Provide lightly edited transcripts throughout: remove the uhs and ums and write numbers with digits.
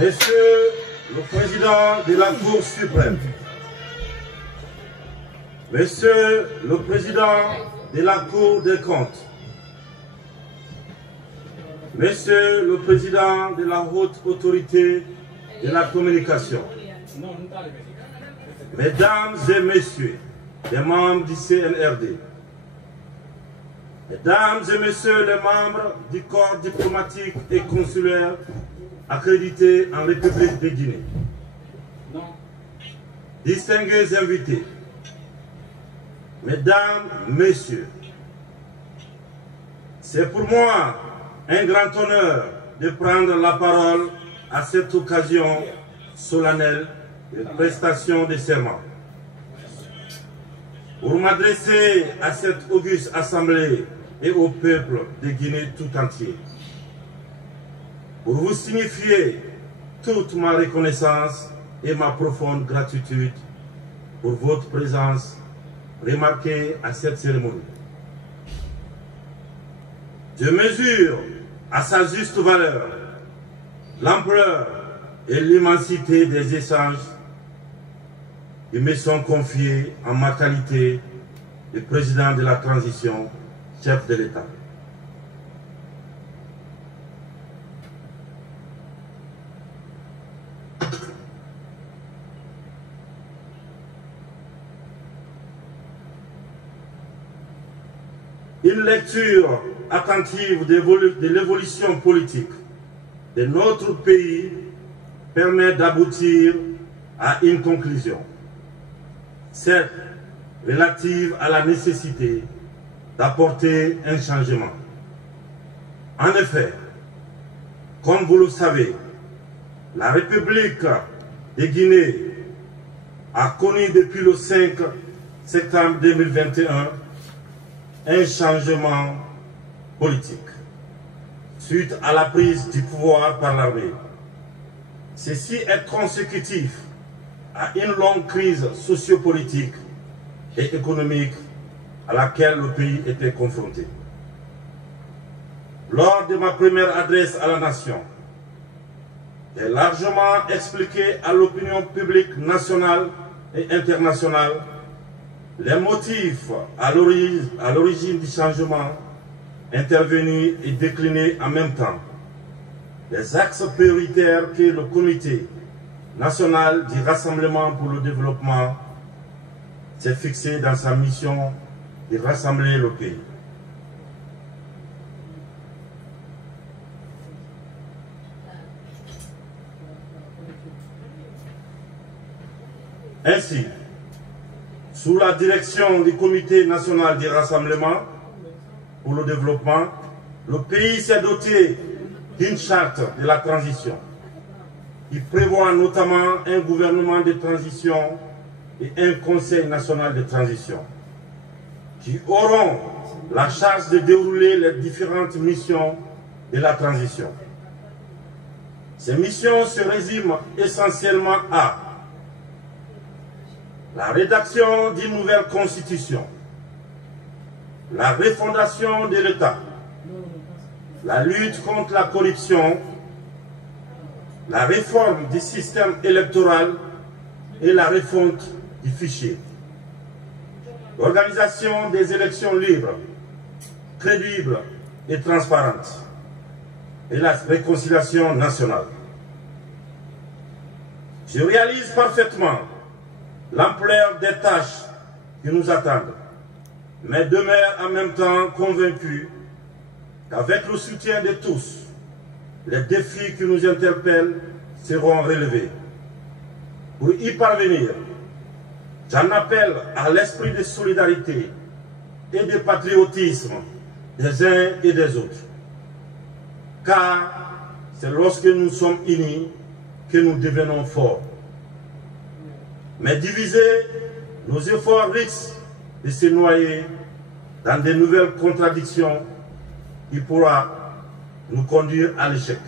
Monsieur le Président de la Cour suprême, Monsieur le Président de la Cour des comptes, Monsieur le Président de la Haute Autorité de la Communication, Mesdames et Messieurs les membres du CNRD, Mesdames et Messieurs les membres du corps diplomatique et consulaire accrédités en République de Guinée, distingués invités, Mesdames, Messieurs, c'est pour moi un grand honneur de prendre la parole à cette occasion solennelle de prestation de serment. Pour m'adresser à cette auguste assemblée et au peuple de Guinée tout entier, pour vous signifier toute ma reconnaissance et ma profonde gratitude pour votre présence remarquée à cette cérémonie. Je mesure à sa juste valeur l'ampleur et l'immensité des échanges qui me sont confiés en ma qualité de président de la transition, chef de l'État. Une lecture attentive de l'évolution politique de notre pays permet d'aboutir à une conclusion, celle relative à la nécessité d'apporter un changement. En effet, comme vous le savez, la République de Guinée a connu depuis le 5 septembre 2021 un changement politique suite à la prise du pouvoir par l'armée. Ceci est consécutif à une longue crise sociopolitique et économique à laquelle le pays était confronté. Lors de ma première adresse à la nation, j'ai largement expliqué à l'opinion publique nationale et internationale les motifs à l'origine du changement intervenu et décliné en même temps, les axes prioritaires que le Comité national du Rassemblement pour le développement s'est fixé dans sa mission de rassembler le pays. Ainsi, sous la direction du Comité national du Rassemblement pour le développement, le pays s'est doté d'une charte de la transition qui prévoit notamment un gouvernement de transition et un conseil national de transition qui auront la charge de dérouler les différentes missions de la transition. Ces missions se résument essentiellement à la rédaction d'une nouvelle constitution, la refondation de l'État, la lutte contre la corruption, la réforme du système électoral et la refonte du fichier, l'organisation des élections libres, crédibles et transparentes, et la réconciliation nationale. Je réalise parfaitement l'ampleur des tâches qui nous attendent, mais demeure en même temps convaincu qu'avec le soutien de tous, les défis qui nous interpellent seront relevés. Pour y parvenir, j'en appelle à l'esprit de solidarité et de patriotisme des uns et des autres. Car c'est lorsque nous sommes unis que nous devenons forts. Mais divisés, nos efforts risquent de se noyer dans de nouvelles contradictions qui pourra nous conduire à l'échec.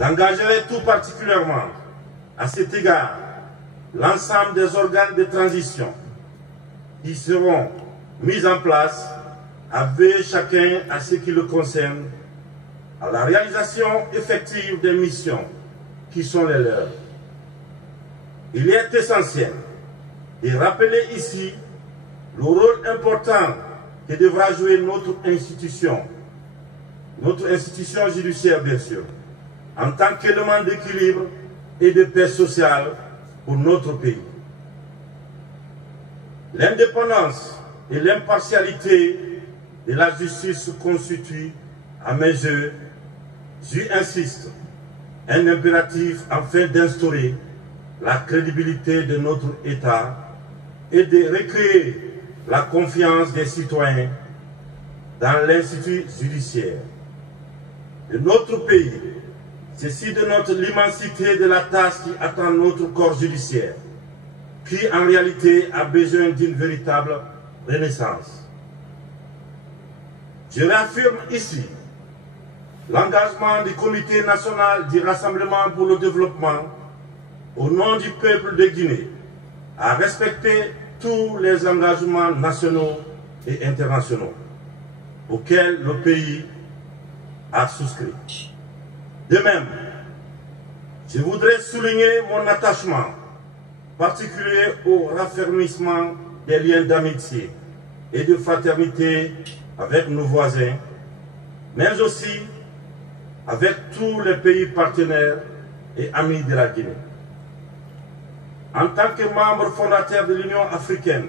J'engagerai tout particulièrement à cet égard l'ensemble des organes de transition qui seront mis en place à veiller chacun à ce qui le concerne, à la réalisation effective des missions qui sont les leurs. Il est essentiel de rappeler ici le rôle important que devra jouer notre institution judiciaire bien sûr, en tant qu'élément d'équilibre et de paix sociale pour notre pays. L'indépendance et l'impartialité de la justice constituent, à mes yeux, j'y insiste, un impératif afin d'instaurer la crédibilité de notre État et de recréer la confiance des citoyens dans l'institut judiciaire de notre pays. Ceci dénote l'immensité de la tâche qui attend notre corps judiciaire, qui en réalité a besoin d'une véritable renaissance. Je réaffirme ici l'engagement du Comité national du Rassemblement pour le développement au nom du peuple de Guinée à respecter tous les engagements nationaux et internationaux auxquels le pays a souscrit. De même, je voudrais souligner mon attachement particulier au raffermissement des liens d'amitié et de fraternité avec nos voisins, mais aussi avec tous les pays partenaires et amis de la Guinée. En tant que membre fondateur de l'Union africaine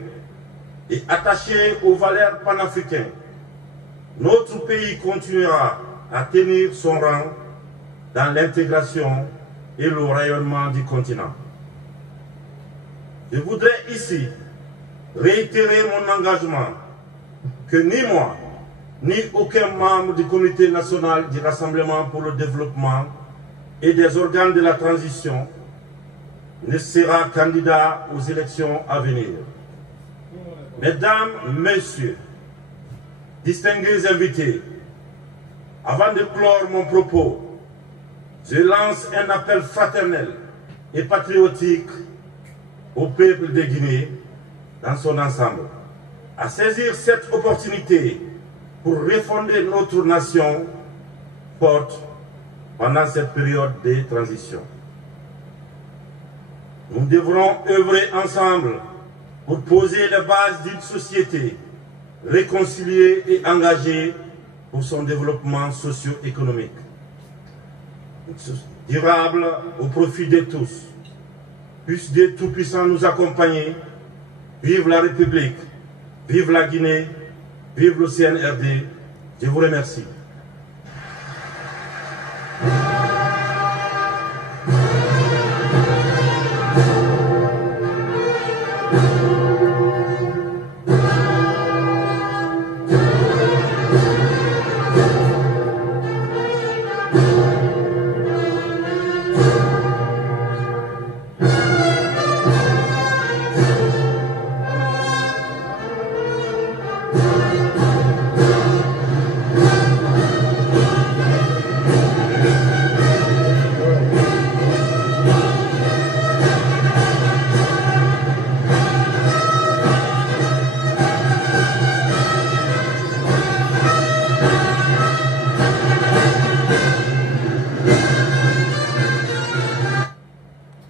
et attaché aux valeurs panafricaines, notre pays continuera à tenir son rang dans l'intégration et le rayonnement du continent. Je voudrais ici réitérer mon engagement que ni moi, ni aucun membre du Comité national du Rassemblement pour le développement et des organes de la transition ne sera candidat aux élections à venir. Mesdames, Messieurs, distingués invités, avant de clore mon propos, je lance un appel fraternel et patriotique au peuple de Guinée dans son ensemble, à saisir cette opportunité pour refonder notre nation forte pendant cette période de transition. Nous devrons œuvrer ensemble pour poser les bases d'une société réconciliée et engagée pour son développement socio-économique, durable au profit de tous. Puisse Dieu Tout-Puissant nous accompagner. Vive la République, vive la Guinée, vive le CNRD. Je vous remercie.